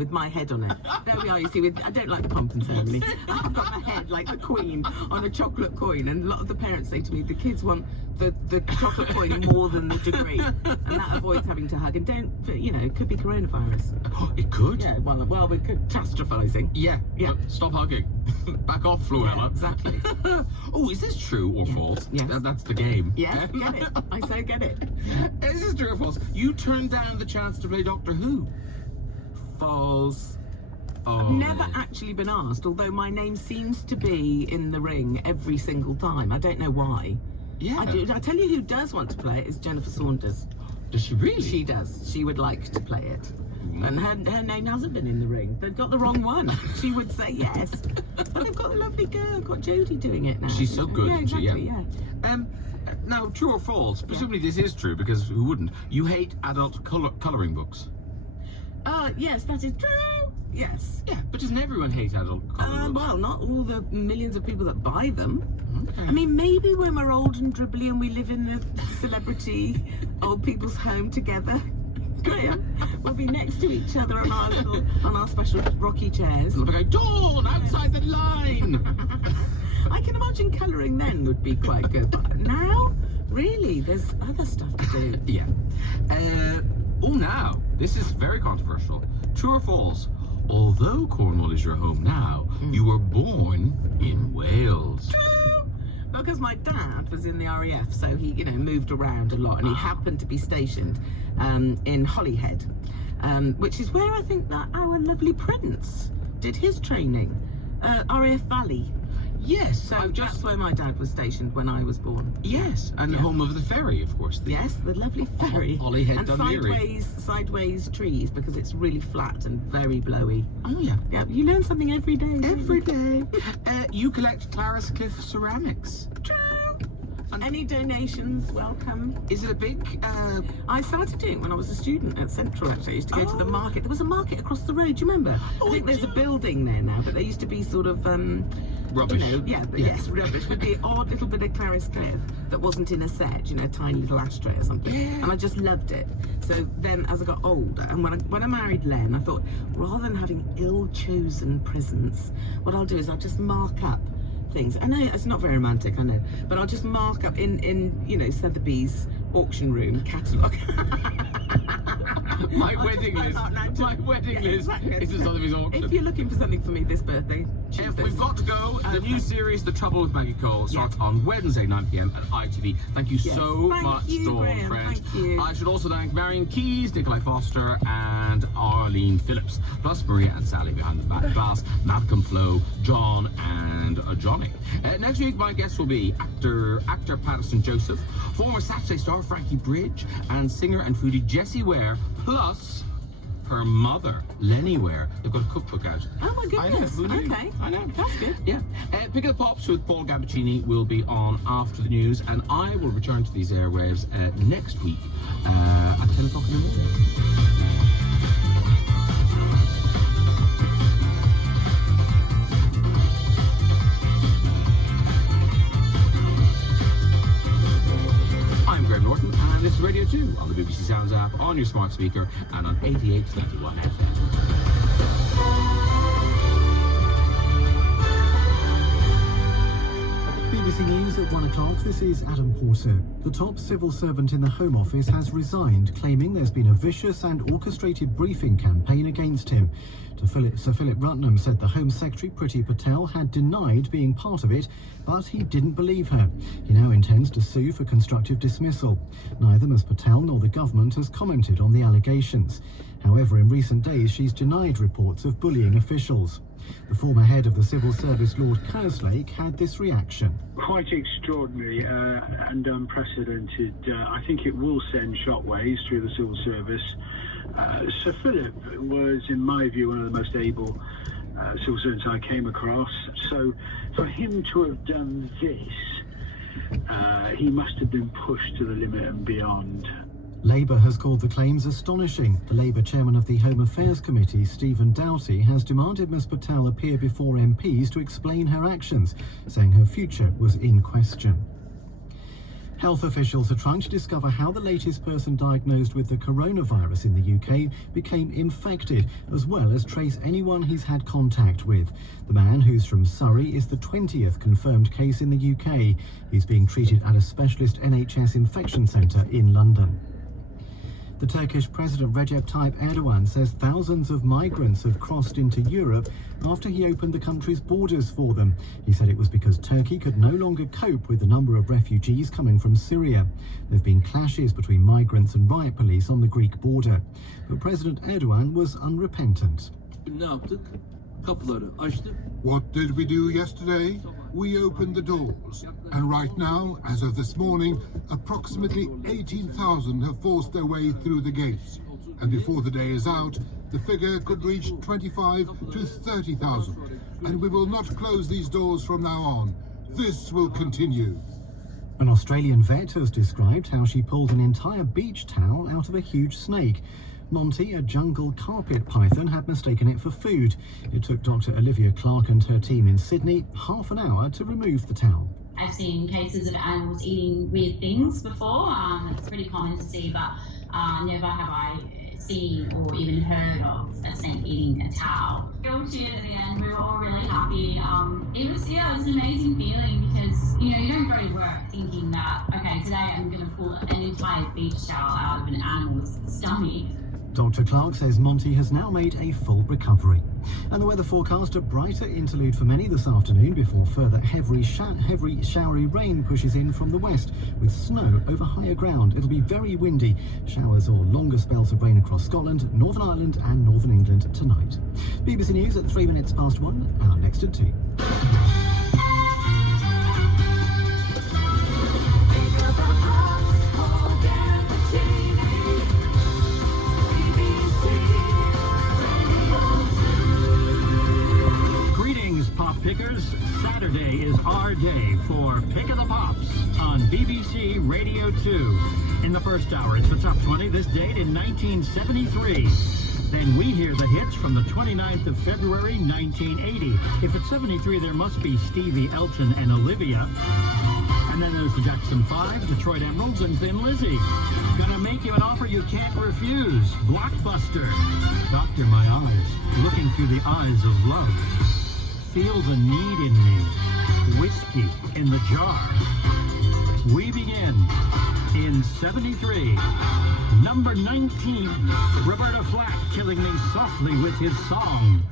with my head on it. There we are, you see, I don't like the pomp and ceremony. I've got my head like the Queen on a chocolate coin, and a lot of the parents say to me, the kids want the chocolate coin more than the degree, and that avoids having to hug. And don't, you know, it could be coronavirus. Oh, it could? Yeah, well, we're catastrophizing. Yeah. Stop hugging. Back off, Fluella. Yeah, exactly. Oh, is this true or false? Yes. That's the game. Yeah, get it. I say get it. Is this true or false? You turned down the chance to play Doctor Who. False. Oh. I've never actually been asked, although my name seems to be in the ring every single time. I don't know why. Yeah. I tell you who does want to play it is Jennifer Saunders. Does she really? She does. She would like to play it. And her name hasn't been in the ring. They've got the wrong one. She would say yes. But they've got a lovely girl, got Jodie doing it now. She's so good, yeah, isn't exactly, she? Yeah. Now, true or false? Presumably this is true, because who wouldn't? You hate adult colouring books. Yes, that is true. Yes. Yeah, but doesn't everyone hate adult colouring books? Well, not all the millions of people that buy them. Okay. I mean, maybe when we're old and dribbly and we live in the celebrity old people's home together, Graham, we'll be next to each other on our special rocky chairs. It'll be like, Dawn, outside the line! I can imagine colouring then would be quite good, but now, really, there's other stuff to do. Yeah. Now, this is very controversial. True or false? Although Cornwall is your home now, you were born in Wales. True! Because my dad was in the RAF, so he, you know, moved around a lot, and he happened to be stationed in Holyhead, which is where I think that our lovely prince did his training. RAF Valley. Yes, So that's where my dad was stationed when I was born. Yes, and home of the ferry, of course. Yes, the lovely ferry. Holyhead, and Dunleary. sideways trees, because it's really flat and very blowy. Oh, yeah. Yeah, you learn something every day. Every day. You collect Clarice Cliff ceramics. True. Any donations, welcome. Is it a big... I started doing it when I was a student at Central, actually. I used to go to the market. There was a market across the road, do you remember? I think there's a building there now, but there used to be sort of... rubbish. You know, yes, rubbish, with the odd little bit of Clarice Cliff that wasn't in a set, you know, a tiny little ashtray or something. Yeah. And I just loved it. So then, as I got older, and when I married Len, I thought, rather than having ill-chosen presents, what I'll do is I'll just mark up things. I know it's not very romantic, I know, but I'll just mark up in you know, Sotheby's auction room catalogue. My wedding list. My wedding list is a Sotheby's auction. If you're looking for something for me this birthday, choose this. We've got to go. The new series, The Trouble with Maggie Cole, starts on Wednesday, 9 p.m. at ITV. Thank you so much, Dawn, Graham. friend. Thank you. I should also thank Marion Keyes, Nikolai Foster, and Arlene Phillips, plus Maria and Sally behind the bass, Malcolm Flo, John, and Johnny. Next week, my guests will be actor Patterson Joseph, former Saturday star Frankie Bridge, and singer and foodie Jessie Ware, plus her mother, Lenny Ware. They've got a cookbook out. Oh my goodness. I know, who knew? Okay. I know. That's good. Yeah. Pick Up the Pops with Paul Gabbaccini will be on after the news, and I will return to these airwaves next week at 10 o'clock in the morning. I'm Graham Norton, and this is Radio 2 on the BBC Sounds app, on your smart speaker, and on 88.21 FM. BBC News at 1 o'clock. This is Adam Porter. The top civil servant in the Home Office has resigned, claiming there's been a vicious and orchestrated briefing campaign against him. Sir Philip Rutnam said the Home Secretary, Priti Patel, had denied being part of it, but he didn't believe her. He now intends to sue for constructive dismissal. Neither Ms Patel nor the government has commented on the allegations. However, in recent days, she's denied reports of bullying officials. The former head of the civil service, Lord Kerslake, had this reaction. Quite extraordinary and unprecedented. I think it will send shockwaves through the civil service. Sir Philip was, in my view, one of the most able civil servants I came across. So for him to have done this, he must have been pushed to the limit and beyond. Labour has called the claims astonishing. The Labour chairman of the Home Affairs Committee, Stephen Doughty, has demanded Ms Patel appear before MPs to explain her actions, saying her future was in question. Health officials are trying to discover how the latest person diagnosed with the coronavirus in the UK became infected, as well as trace anyone he's had contact with. The man, who's from Surrey, is the 20th confirmed case in the UK. He's being treated at a specialist NHS infection centre in London. The Turkish President Recep Tayyip Erdogan says thousands of migrants have crossed into Europe after he opened the country's borders for them. He said it was because Turkey could no longer cope with the number of refugees coming from Syria. There have been clashes between migrants and riot police on the Greek border. But President Erdogan was unrepentant. Ne yaptık? Kapıları açtık. What did we do yesterday? We opened the doors. And right now, as of this morning, approximately 18,000 have forced their way through the gates. And before the day is out, the figure could reach 25 to 30,000. And we will not close these doors from now on. This will continue. An Australian vet has described how she pulled an entire beach towel out of a huge snake. Monty, a jungle carpet python, had mistaken it for food. It took Dr. Olivia Clark and her team in Sydney half an hour to remove the towel. I've seen cases of animals eating weird things before. It's pretty common to see, but never have I seen or even heard of a snake eating a towel. We all cheered at the end. We were all really happy. It was an amazing feeling because, you don't go to work thinking that, okay, today I'm going to pull an entire beach towel out of an animal's stomach. Dr. Clark says Monty has now made a full recovery. And the weather forecast, a brighter interlude for many this afternoon before further heavy showery rain pushes in from the west with snow over higher ground. It'll be very windy. Showers or longer spells of rain across Scotland, Northern Ireland and Northern England tonight. BBC News at 3 minutes past 1, our next at 2. Pickers, Saturday is our day for Pick of the Pops on BBC Radio 2. In the first hour, it's the top 20, this date in 1973. Then we hear the hits from the 29th of February, 1980. If it's 73, there must be Stevie, Elton, and Olivia. And then there's the Jackson 5, Detroit Emeralds, and Thin Lizzy. Gonna make you an offer you can't refuse. Blockbuster. Doctor My Eyes, looking through the eyes of love. Feel the need in me. Whiskey in the jar. We begin in 73. Number 19. Roberta Flack killing me softly with his song.